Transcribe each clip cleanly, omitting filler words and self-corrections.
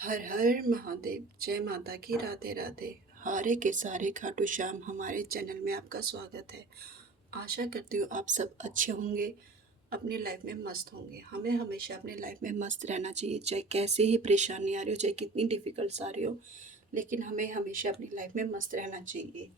हर हर महादेव। जय माता की। राधे राधे। हारे के सारे खाटू श्याम हमारे चैनल में आपका स्वागत है। आशा करती हूँ आप सब अच्छे होंगे, अपनी लाइफ में मस्त होंगे। हमें हमेशा अपनी लाइफ में मस्त रहना चाहिए, चाहे कैसी ही परेशानी आ रही हो, चाहे कितनी डिफ़िकल्ट्स आ रही हो, लेकिन हमें हमेशा अपनी लाइफ में मस्त रहना चाहिए।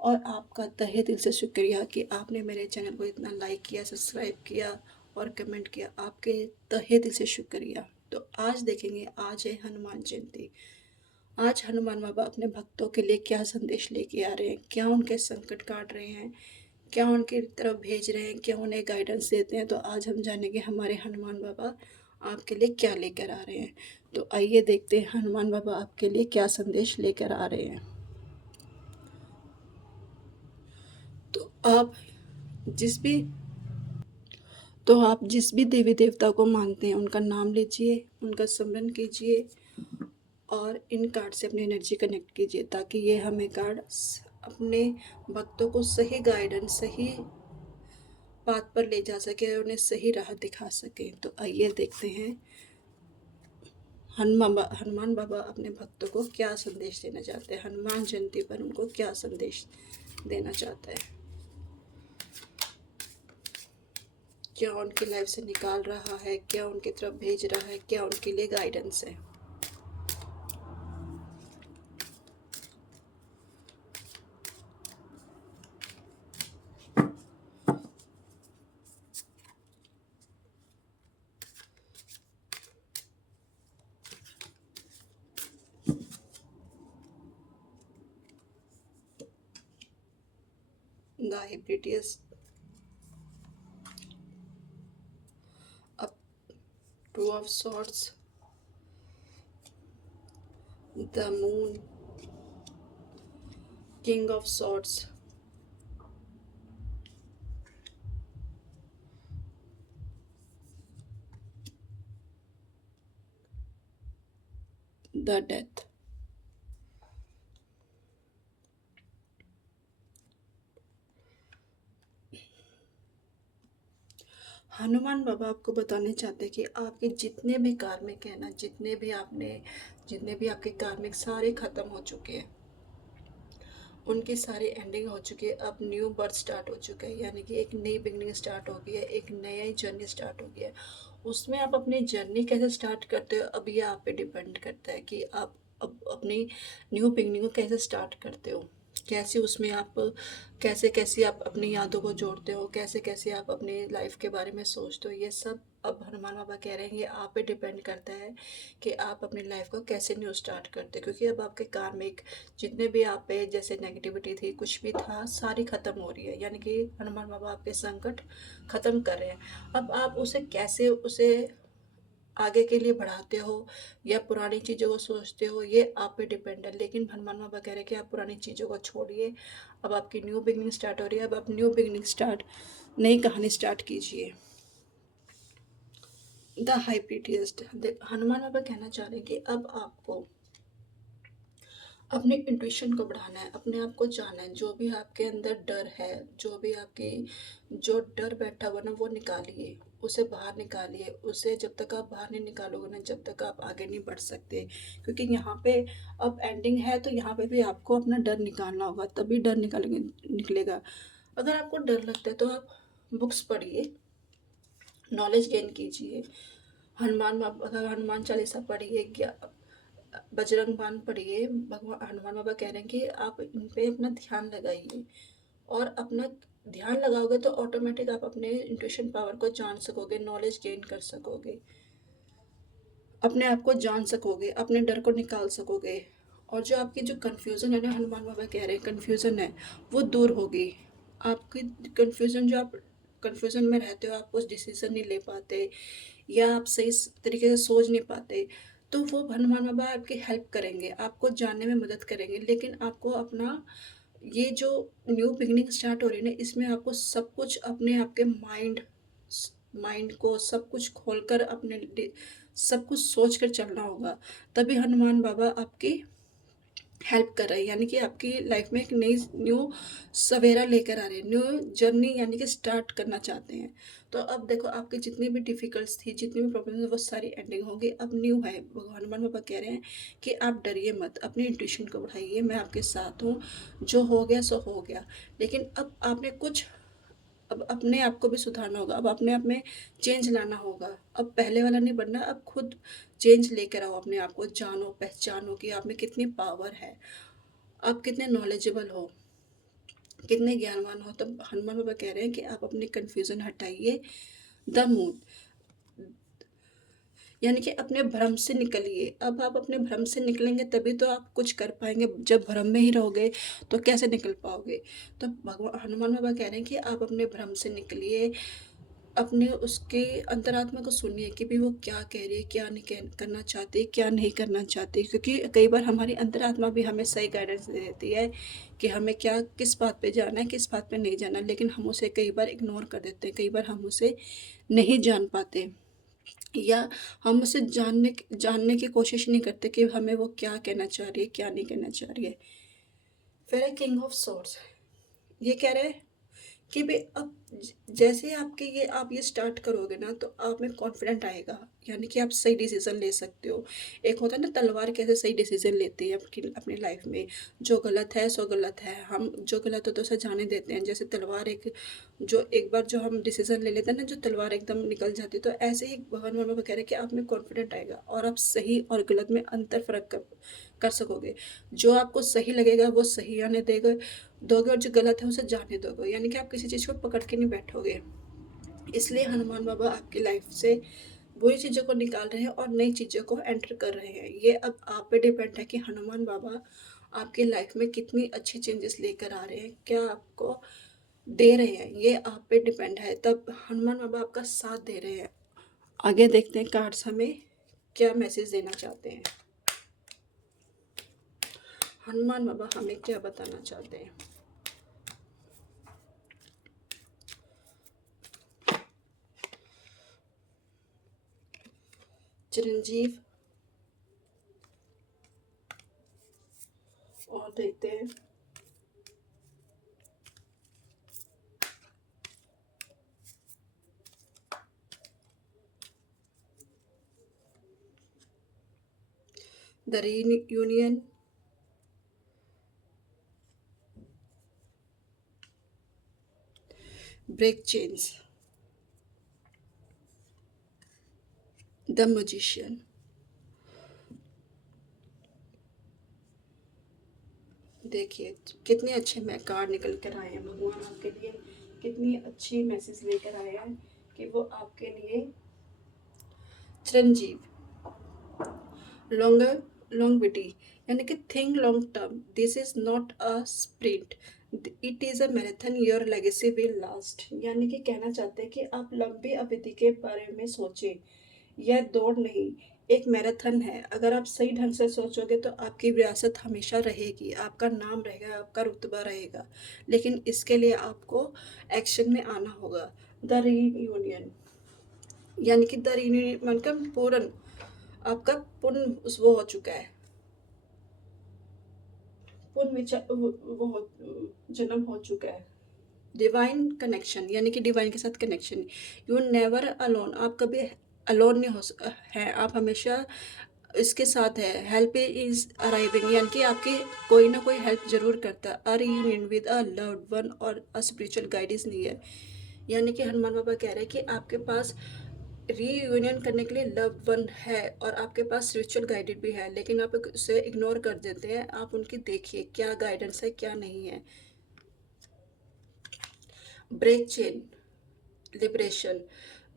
और आपका तहे दिल से शुक्रिया कि आपने मेरे चैनल को इतना लाइक किया, सब्सक्राइब किया और कमेंट किया। आपके तहे दिल से शुक्रिया। तो आज देखेंगे, आज है हनुमान जयंती। आज हनुमान बाबा अपने भक्तों के लिए क्या संदेश लेके आ रहे हैं, क्या उनके संकट काट रहे हैं, क्या उनकी तरफ भेज रहे हैं, क्या उन्हें गाइडेंस देते हैं। तो आज हम जानेंगे हमारे हनुमान बाबा आपके लिए क्या लेकर आ रहे हैं। तो आइए देखते हैं हनुमान बाबा आपके लिए क्या संदेश लेकर आ रहे हैं। तो आप जिस भी तो आप जिस भी देवी देवता को मानते हैं उनका नाम लीजिए, उनका स्मरण कीजिए और इन कार्ड से अपनी एनर्जी कनेक्ट कीजिए, ताकि ये हमें कार्ड अपने भक्तों को सही गाइडेंस, सही बात पर ले जा सके और उन्हें सही राह दिखा सके। तो आइए देखते हैं हनुमान बाबा अपने भक्तों को क्या संदेश देना चाहते हैं, हनुमान जयंती पर उनको क्या संदेश देना चाहता है, क्या उनकी लाइफ से निकाल रहा है, क्या उनकी तरफ भेज रहा है, क्या उनके लिए गाइडेंस है। The Hyperitus, up Two of Swords, the Moon, King of Swords, the Death। Hanuman बाबा आपको बताने चाहते हैं कि आपके जितने भी कार्मिक हैं ना, जितने भी आपके कार्मिक सारे खत्म हो चुके हैं, उनकी सारी एंडिंग हो चुकी है। अब न्यू बर्थ स्टार्ट हो चुका है, यानी कि एक नई बिगनिंग स्टार्ट हो गई है, एक नया जर्नी स्टार्ट हो गया है। उसमें आप अपनी जर्नी कैसे स्टार्ट करते हो, अब ये आप पे डिपेंड करता है कि आप अब अपनी न्यू बिगनिंग को कैसे स्टार्ट करते हो, कैसे उसमें आप कैसे कैसे आप अपनी यादों को जोड़ते हो, कैसे कैसे आप अपनी लाइफ के बारे में सोचते हो। ये सब अब हनुमान बाबा कह रहे हैं ये आप पे डिपेंड करता है कि आप अपनी लाइफ को कैसे न्यू स्टार्ट करते हो, क्योंकि अब आपके कार्मिक जितने भी आप पे जैसे नेगेटिविटी थी, कुछ भी था, सारी ख़त्म हो रही है। यानी कि हनुमान बाबा आपके संकट ख़त्म कर रहे हैं। अब आप उसे कैसे उसे आगे के लिए बढ़ाते हो या पुरानी चीज़ों को सोचते हो, ये आप पे डिपेंड है। लेकिन हनुमान बाबा कह रहे हैं कि आप पुरानी चीज़ों को छोड़िए, अब आपकी न्यू बिगनिंग स्टार्ट हो रही है। अब आप न्यू बिगनिंग स्टार्ट, नई कहानी स्टार्ट कीजिए। द हाई प्रीटियस्ट, हनुमान बाबा कहना चाह रहे हैं कि अब आपको अपने इंट्यूशन को बढ़ाना है, अपने आप को जानना है। जो भी आपके अंदर डर है, जो डर बैठा हुआ ना, वो निकालिए, उसे बाहर निकालिए। उसे जब तक आप बाहर नहीं निकालोगे ना, जब तक आप आगे नहीं बढ़ सकते। क्योंकि यहाँ पे अब एंडिंग है, तो यहाँ पे भी आपको अपना डर निकालना होगा, तभी डर निकलेगा। अगर आपको डर लगता है तो आप बुक्स पढ़िए, नॉलेज गेन कीजिए। अगर हनुमान चालीसा पढ़िए, बजरंग बाण पढ़िए। भगवान हनुमान बाबा कह रहे हैं कि आप इन पे अपना ध्यान लगाइए, और अपना ध्यान लगाओगे तो ऑटोमेटिक आप अपने इंट्यूशन पावर को जान सकोगे, नॉलेज गेन कर सकोगे, अपने आप को जान सकोगे, अपने डर को निकाल सकोगे। और जो आपकी जो कन्फ्यूज़न है ना, हनुमान बाबा कह रहे हैं कन्फ्यूज़न है, वो दूर होगी। आपकी कन्फ्यूज़न, जो आप कन्फ्यूज़न में रहते हो, आप कुछ डिसीज़न नहीं ले पाते या आप सही तरीके से सोच नहीं पाते, तो वो हनुमान बाबा आपकी हेल्प करेंगे, आपको जानने में मदद करेंगे। लेकिन आपको अपना ये जो न्यू बिगिनिंग स्टार्ट हो रही है ना, इसमें आपको सब कुछ अपने आपके माइंड को सब कुछ खोलकर सब कुछ सोच कर चलना होगा। तभी हनुमान बाबा आपकी हेल्प कर रहा है, यानी कि आपकी लाइफ में एक नई न्यू सवेरा लेकर आ रहे हैं, न्यू जर्नी यानी कि स्टार्ट करना चाहते हैं। तो अब देखो आपकी जितनी भी डिफ़िकल्ट्स थी, जितनी भी प्रॉब्लम्स थी, वो सारी एंडिंग होगी, अब न्यू है। भगवान हनुमान बाबा कह रहे हैं कि आप डरिए मत, अपनी इंट्यूशन को बढ़ाइए, मैं आपके साथ हूँ, जो हो गया सो हो गया। लेकिन अब आपने कुछ अब अपने आप को भी सुधारना होगा, अब अपने आप में चेंज लाना होगा। अब पहले वाला नहीं बनना, अब खुद चेंज लेकर आओ अपने आप को, जानो, पहचानो कि आप में कितनी पावर है, आप कितने नॉलेजेबल हो, कितने ज्ञानवान हो। तब हनुमान बाबा कह रहे हैं कि आप अपनी कन्फ्यूज़न हटाइए, द मून, यानी कि अपने भ्रम से निकलिए। अब आप अपने भ्रम से निकलेंगे तभी तो आप कुछ कर पाएँगे, जब भ्रम में ही रहोगे तो कैसे निकल पाओगे? तो भगवा हनुमान बाबा कह रहे हैं कि आप अपने भ्रम से निकलिए, अपने उसके अंतरात्मा को सुनिए कि भी वो क्या कह रही है, क्या नहीं करना चाहती, क्या नहीं करना चाहती। क्योंकि कई बार हमारी अंतरात्मा भी हमें सही गाइडेंस दे देती है कि हमें क्या, किस बात पे जाना है, किस बात पे नहीं जाना, लेकिन हम उसे कई बार इग्नोर कर देते हैं, कई बार हम उसे नहीं जान पाते, या हम उसे जानने की कोशिश नहीं करते कि हमें वो क्या कहना चाह रही है, क्या नहीं कहना चाह रही है। फिर है किंग ऑफ सोर्स, ये कह रहे हैं कि भई अब जैसे आपके ये स्टार्ट करोगे ना तो आप में कॉन्फिडेंट आएगा, यानी कि आप सही डिसीज़न ले सकते हो। एक होता है ना तलवार कैसे सही डिसीज़न लेती है आपकी अपनी लाइफ़ में, जो गलत है सो गलत है, हम जो गलत हो तो उसे जाने देते हैं। जैसे तलवार एक बार जो हम डिसीज़न ले लेते हैं ना, जो तलवार एकदम निकल जाती है, तो ऐसे ही भगवान बाबा कह रहे हैं कि आप में कॉन्फिडेंट आएगा और आप सही और गलत में अंतर फ़र्क कर सकोगे। जो आपको सही लगेगा वो सही आने दोगे और जो गलत है उसे जाने दोगे, यानी कि आप किसी चीज़ को पकड़ के नहीं बैठोगे। इसलिए हनुमान बाबा आपकी लाइफ से बुरी चीज़ों को निकाल रहे हैं और नई चीज़ों को एंटर कर रहे हैं। ये अब आप पे डिपेंड है कि हनुमान बाबा आपकी लाइफ में कितनी अच्छी चेंजेस लेकर आ रहे हैं, क्या आपको दे रहे हैं, ये आप पे डिपेंड है। तब हनुमान बाबा आपका साथ दे रहे हैं। आगे देखते हैं कार्ड्स हमें क्या मैसेज देना चाहते हैं। हनुमान बाबा हमें क्या बताना चाहते हैं। चिरंजीव, और देखते हैं the union, break chains, the magician. देखिए कितने अच्छे मैं कार्ड निकल कर आए हैं, भगवान आपके लिए कितनी अच्छी मैसेज लेकर आए हैं कि वो आपके लिए चिरंजीव, लॉन्गर, लॉन्गविटी, यानी कि think long term, this is not a sprint, it is a marathon, your legacy will last. यानी कि कहना चाहते हैं कि आप लंबी अवधि के बारे में सोचें, यह दौड़ नहीं, एक मैराथन है। अगर आप सही ढंग से सोचोगे तो आपकी विरासत हमेशा रहेगी, आपका नाम रहेगा, आपका रुतबा रहेगा, लेकिन इसके लिए आपको एक्शन में आना होगा। द रीयूनियन, यानी कि द रीयूनियन मतलब पूर्ण, आपका पूर्ण वो हो चुका है, पूर्ण विचार वो जन्म हो चुका है। डिवाइन कनेक्शन, यानी कि डिवाइन के साथ कनेक्शन, यू नेवर अलोन, आप कभी अलोन नहीं हैं, आप हमेशा इसके साथ है। हेल्प इज अराइविंग, यानी कि आपकी कोई ना कोई हेल्प जरूर करता है। A reunion with a loved one और a spiritual guide is near, यानी कि हनुमान बाबा कह रहे हैं कि आपके पास रीयूनियन करने के लिए लव्ड वन है और आपके पास स्पिरिचुअल गाइडेड भी है, लेकिन आप उसे इग्नोर कर देते हैं। आप उनकी देखिए क्या गाइडेंस है, क्या नहीं है। Break chain, liberation,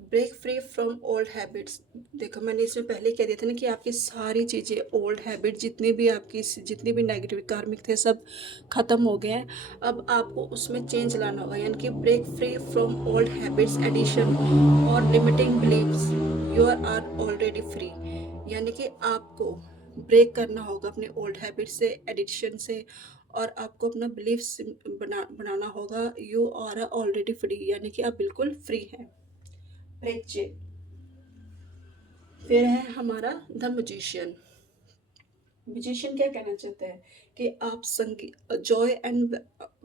break free from old habits. देखो मैंने इसमें पहले कह दिया था ना कि आपकी सारी चीज़ें ओल्ड हैबिट, जितनी भी नेगेटिव कार्मिक थे सब खत्म हो गए हैं। अब आपको उसमें चेंज लाना होगा, यानी कि break free from old habits addiction और limiting beliefs, you are already free, यानी कि आपको ब्रेक करना होगा अपने ओल्ड हैबिट से, एडिक्शन से, और आपको अपना बिलीफ बनाना होगा। यू आर ऑलरेडी फ्री, यानी कि आप बिल्कुल फ्री हैं। ब्रेक, फिर है हमारा द मैजिशियन, म्यूजिशियन क्या कहना चाहता है कि आप संगीत joy and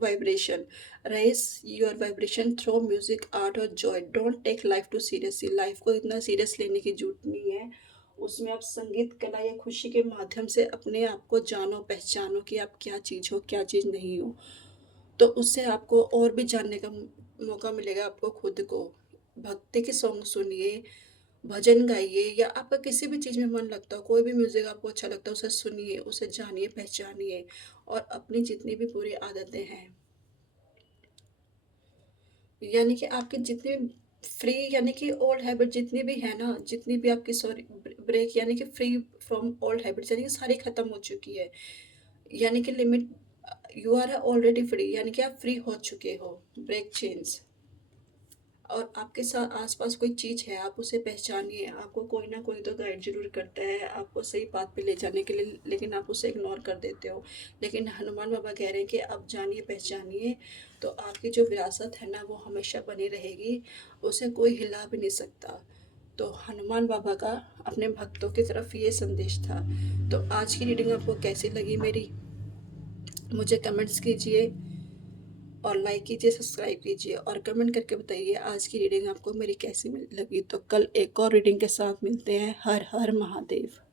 vibration, raise your vibration through music art और joy, don't take life too seriously, life को इतना सीरियस लेने की जरूरत नहीं है। उसमें आप संगीत कला या खुशी के माध्यम से अपने आप को जानो पहचानो कि आप क्या चीज़ हो क्या चीज़ नहीं हो। तो उससे आपको और भी जानने का मौका मिलेगा आपको खुद को। भक्ति के सॉन्ग सुनिए, भजन गाइए या आपका किसी भी चीज़ में मन लगता हो, कोई भी म्यूज़िक आपको अच्छा लगता है उसे सुनिए, उसे जानिए, पहचानिए और अपनी जितनी भी बुरी आदतें हैं, यानी कि आपकी जितनी फ्री यानी कि ओल्ड हैबिट जितनी भी है ना, जितनी भी आपकी सॉरी ब्रेक यानी कि फ्री फ्रॉम ओल्ड हैबिट्स यानी कि सारी खत्म हो चुकी है। यानी कि limit you are already free यानी कि आप फ्री हो चुके हो। ब्रेक चेन्स और आपके साथ आस-पास कोई चीज़ है, आप उसे पहचानिए, आपको कोई ना कोई तो गाइड ज़रूर करता है, आपको सही बात पे ले जाने के लिए, लेकिन आप उसे इग्नोर कर देते हो। लेकिन हनुमान बाबा कह रहे हैं कि आप जानिए, पहचानिए, तो आपकी जो विरासत है ना, वो हमेशा बनी रहेगी, उसे कोई हिला भी नहीं सकता। तो हनुमान बाबा का अपने भक्तों की तरफ ये संदेश था। तो आज की रीडिंग आपको कैसी लगी मेरी? मुझे कमेंट्स कीजिए और लाइक कीजिए, सब्सक्राइब कीजिए और कमेंट करके बताइए आज की रीडिंग आपको मेरी कैसी लगी। तो कल एक और रीडिंग के साथ मिलते हैं। हर हर महादेव।